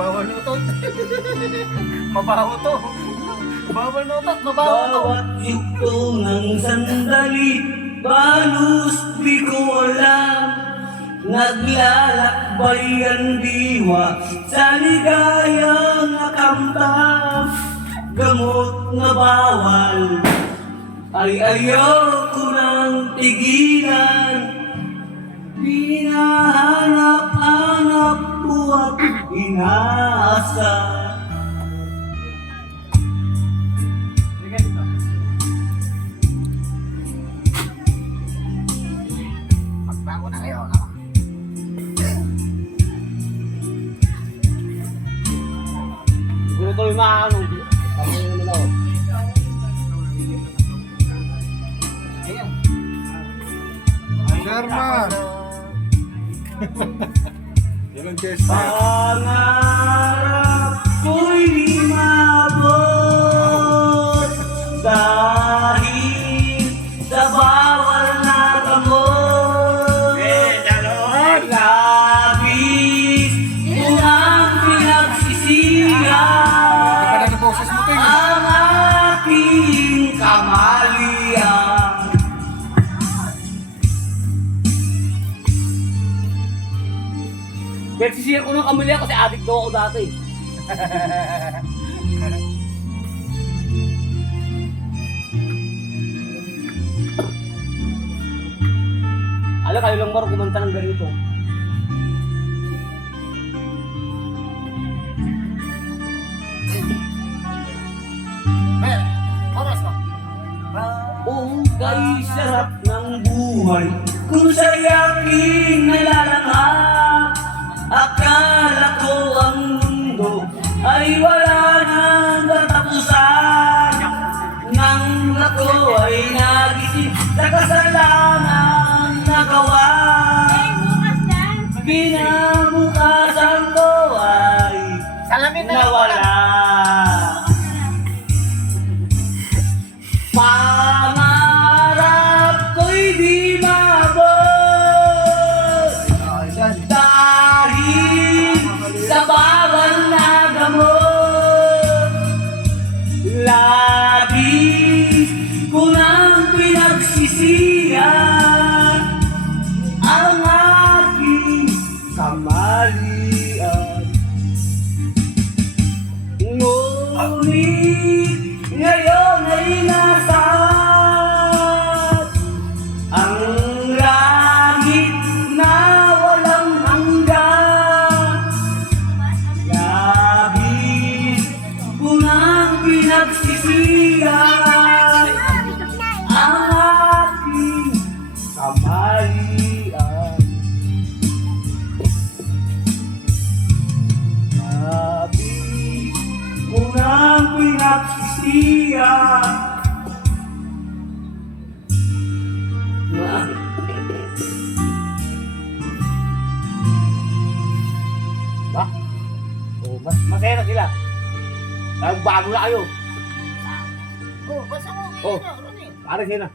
Bawal utot. Mabaho to. Bawal utot, mabaho to. Bawat yugto ng sandali, balos di ko alam. Naglalakbay ang diwa sa ligayang nakamtam. Gamot na bawal ay ayoko nang tigilan. Hinahanap-hanap ko at inaasa. Magbago na kayo. Siguro tuloy maano. Kami yung nila o. Sherman! Yan ang chest. Pangarap ko'y di maabot dahil sa bawal na gamot. Labis ko nang pinagsisihan Ang boses mo, Ting. ang aking kamalian. Kaya sisira ko ng kamalian kasi addict daw ako dati. Alam, kayo lang maro kumanta ng ganito. Oras ko. Kung kay sarap ng buhay, kung sa'y aking nalalanghap, akala ko ang mundo ay wala nang katapusan. Nang ako ay nagising sa kasalanan nagawa, kinabukasan ko ay Salamin na lang. nawala. Pangarap ko'y di maabot dahil sa bawal na gamot. Labis ko nang pinagsisihan ang aking kamalian. Ngunit ngayon ay nasaan ang langit na walang hanggan. Labis ko nang pinagsisihan ang aking kamalian. Labis ko nang pinagsisihan. Ba? Oh, masaya na sila. Bago na kayo. Oh, basta mo. Oh. Para sila.